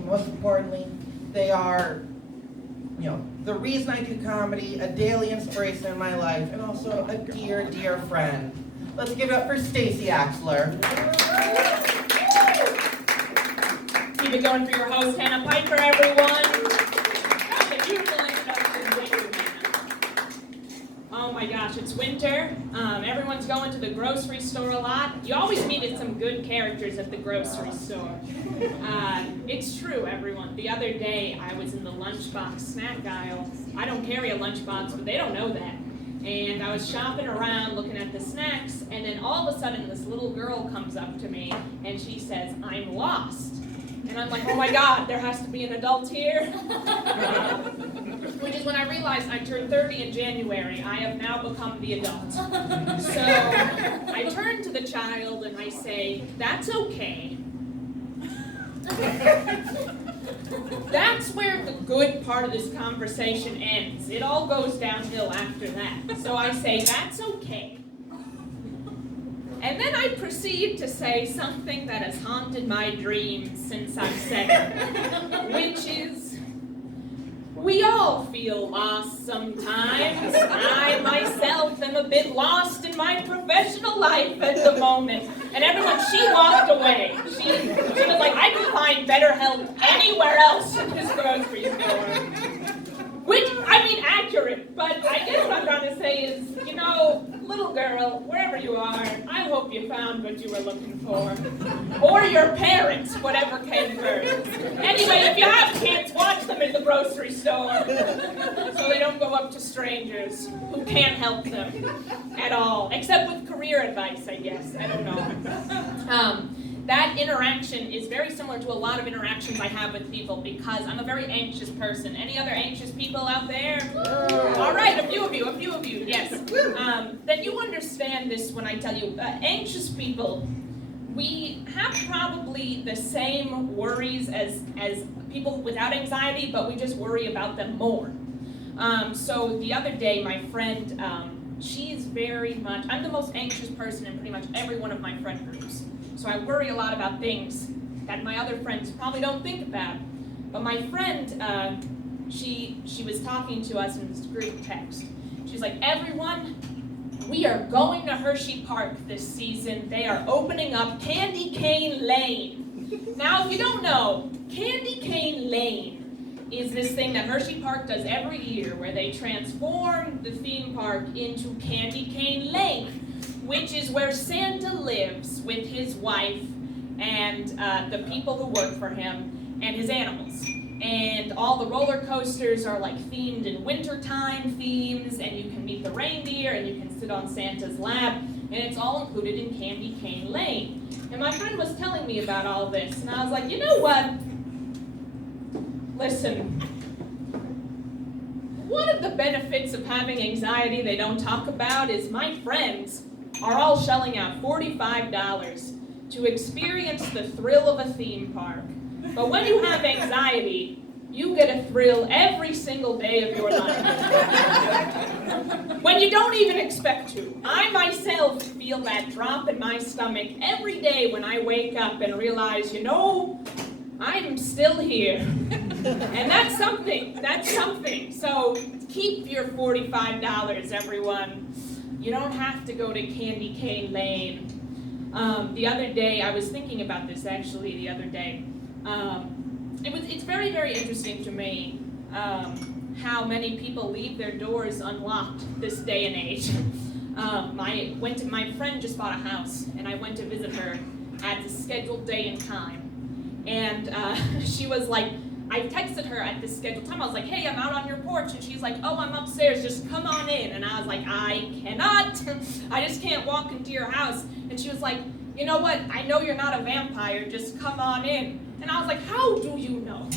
and most importantly, they are, the reason I do comedy, a daily inspiration in my life, and also a dear, dear friend. Let's give it up for Stacy Axler. Keep it going for your host, Hannah Piper, everyone. That's a beautiful introduction. Thank you, Hannah. Oh my gosh, it's winter. Everyone's going to the grocery store a lot. You always meet some good characters at the grocery store. It's true, everyone. The other day, I was in the lunchbox snack aisle. I don't carry a lunchbox, but they don't know that. And I was shopping around looking at the snacks, and then all of a sudden this little girl comes up to me and she says, "I'm lost." And I'm like, oh my God, there has to be an adult here. Which is when I realized I turned 30 in January. I have now become the adult. So I turn to the child and I say, "That's okay." That's where the good part of this conversation ends. It all goes downhill after that. So I say, "That's okay." And then I proceed to say something that has haunted my dreams since I'm 7, which is, we all feel lost sometimes. I myself am a bit lost in my professional life at the moment. And everyone, she walked away. She was like, "I can find better help anywhere else in this grocery store." Which, I mean, accurate, but I guess what I'm trying to say is, little girl, wherever you are, I hope you found what you were looking for. Or your parents, whatever came first. Anyway, if you have kids, watch them in the grocery store so they don't go up to strangers who can't help them at all. Except with career advice, I guess. I don't know. That interaction is very similar to a lot of interactions I have with people because I'm a very anxious person. Any other anxious people out there? All right, a few of you, yes. Then you understand this when I tell you, anxious people, we have probably the same worries as people without anxiety, but we just worry about them more. So the other day, my friend, she's very much, I'm the most anxious person in pretty much every one of my friend groups. So I worry a lot about things that my other friends probably don't think about. But my friend, she was talking to us in this group text. She's like, "Everyone, we are going to Hershey Park this season. They are opening up Candy Cane Lane." Now, if you don't know, Candy Cane Lane is this thing that Hershey Park does every year where they transform the theme park into Candy Cane Lane, which is where Santa lives with his wife and the people who work for him and his animals. And all the roller coasters are like themed in wintertime themes, and you can meet the reindeer and you can sit on Santa's lap, and it's all included in Candy Cane Lane. And my friend was telling me about all this, and I was like, you know what? Listen, one of the benefits of having anxiety they don't talk about is my friends are all shelling out $45 to experience the thrill of a theme park. But when you have anxiety, you get a thrill every single day of your life. When you don't even expect to. I myself feel that drop in my stomach every day when I wake up and realize, I'm still here. And that's something. So keep your $45, everyone. You don't have to go to Candy Cane Lane. The other day, I was thinking about this actually the other day. It's very, very interesting to me how many people leave their doors unlocked this day and age. My friend just bought a house, and I went to visit her at the scheduled day and time. And she was like, I texted her at this scheduled time. I was like, "Hey, I'm out on your porch." And she's like, "Oh, I'm upstairs. Just come on in." And I was like, "I cannot. I just can't walk into your house." And she was like, "You know what? I know you're not a vampire. Just come on in." And I was like, "How do you know?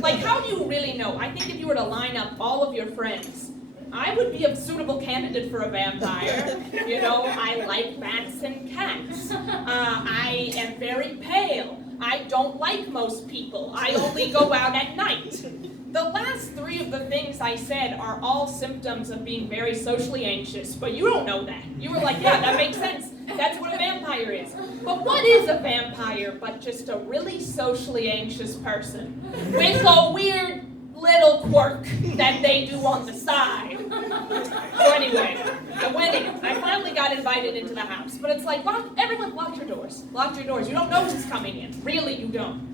Like, how do you really know?" I think if you were to line up all of your friends, I would be a suitable candidate for a vampire. I like bats and cats. I am very pale. I don't like most people. I only go out at night. The last 3 of the things I said are all symptoms of being very socially anxious, but you don't know that. You were like, "Yeah, that makes sense. That's what a vampire is. But what is a vampire but just a really socially anxious person with a weird little quirk that they do on the side? So anyway, I went in. I finally got invited into the house. But it's like, everyone lock your doors. Lock your doors. You don't know who's coming in. Really, you don't.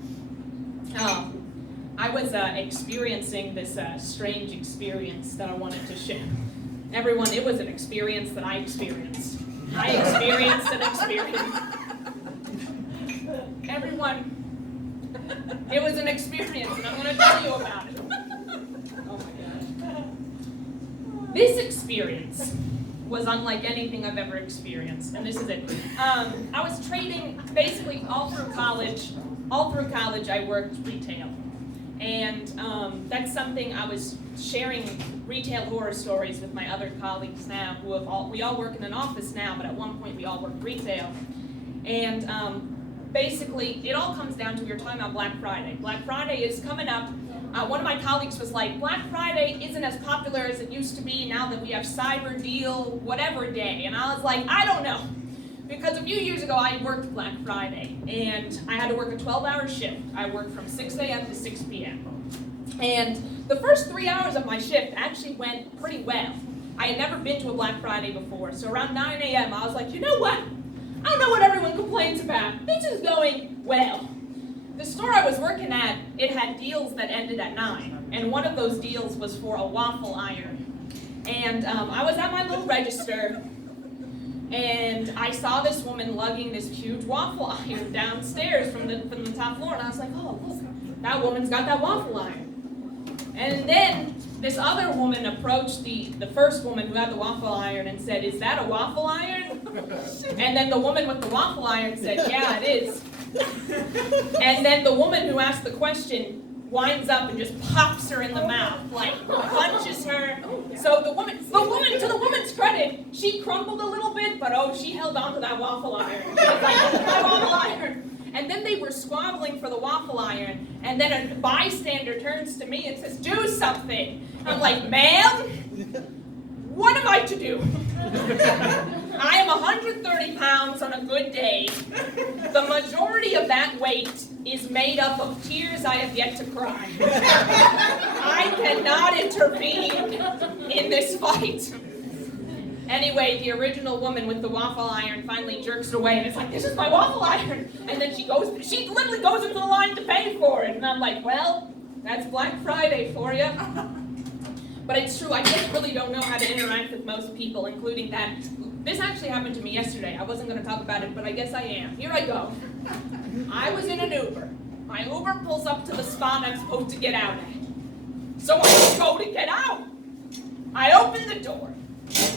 I was experiencing this strange experience that I wanted to share. Everyone, it was an experience that I experienced. I experienced an experience. Everyone, it was an experience, and I'm going to tell you about it. Oh my gosh. This experience was unlike anything I've ever experienced, and this is it. I was trading basically all through college. All through college, I worked retail. And that's something I was sharing retail horror stories with my other colleagues now, we all work in an office now, but at one point we all worked retail. And basically, it all comes down to, we were talking about Black Friday. Black Friday is coming up. One of my colleagues was like, Black Friday isn't as popular as it used to be now that we have Cyber Deal, whatever day. And I was like, I don't know. Because a few years ago, I worked Black Friday, and I had to work a 12-hour shift. I worked from 6 a.m. to 6 p.m. And the first 3 hours of my shift actually went pretty well. I had never been to a Black Friday before, so around 9 a.m., I was like, you know what? I don't know what everyone complains about. This is going well. The store I was working at, it had deals that ended at 9, and one of those deals was for a waffle iron. And I was at my little register, and I saw this woman lugging this huge waffle iron downstairs from the top floor, and I was like, oh, look, that woman's got that waffle iron. And then this other woman approached the first woman who had the waffle iron and said, is that a waffle iron? And then the woman with the waffle iron said, yeah, it is. And then the woman who asked the question winds up and just pops her in the mouth, like punches her. So the woman, to the woman's credit, she crumbled a little bit, but she held on to that waffle iron. She was like, that waffle iron. And then they were squabbling for the waffle iron, and then a bystander turns to me and says, do something. I'm like, ma'am, what am I to do? I am 130 pounds on a good day. The majority of that weight is made up of tears I have yet to cry. I cannot intervene in this fight. Anyway, the original woman with the waffle iron finally jerks it away, and it's like, this is my waffle iron. And then she literally goes into the line to pay for it. And I'm like, well, that's Black Friday for you. But it's true, I just really don't know how to interact with most people, including that. This actually happened to me yesterday. I wasn't going to talk about it, but I guess I am. Here I go. I was in an Uber. My Uber pulls up to the spot I'm supposed to get out at. So I go to get out. I open the door.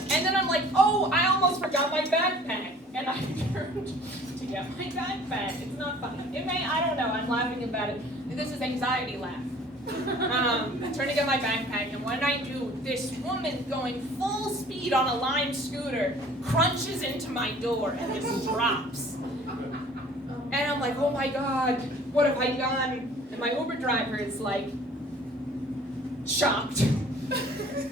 And then I'm like, oh, I almost forgot my backpack. And I turned to get my backpack. It's not funny. I don't know, I'm laughing about it. This is anxiety laugh. I turn to get my backpack, and when I do, this woman going full speed on a Lime scooter crunches into my door and just drops. And I'm like, oh my God, what have I done? And my Uber driver is like, shocked.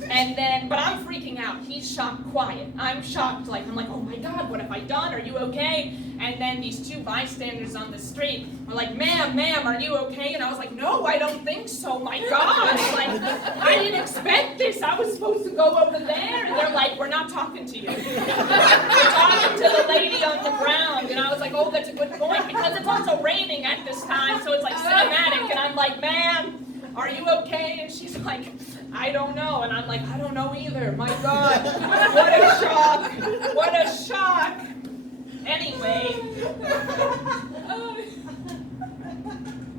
And then, but I'm freaking out. He's shocked quiet. I'm shocked, I'm like, oh my God, what have I done? Are you okay? And then these two bystanders on the street are like, ma'am, are you okay? And I was like, no, I don't think so. My God, I didn't expect this. I was supposed to go over there. And they're like, we're not talking to you. We're talking to the lady on the ground. And I was like, oh, that's a good point, because it's also raining at this time, so it's like cinematic. And I'm like, ma'am, are you okay? And she's like, I don't know. And I'm like, I don't know either. My God, what a shock. What a shock. Anyway,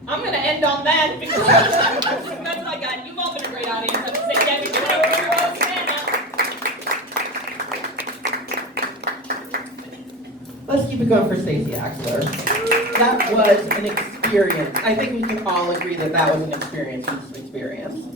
I'm going to end on that because that's what I got. You've all been a great audience. I'm going to say, yeah, you know, you're all stand up. Let's keep it going for Stacey Axler. That was an experience. I think we can all agree that was an experience.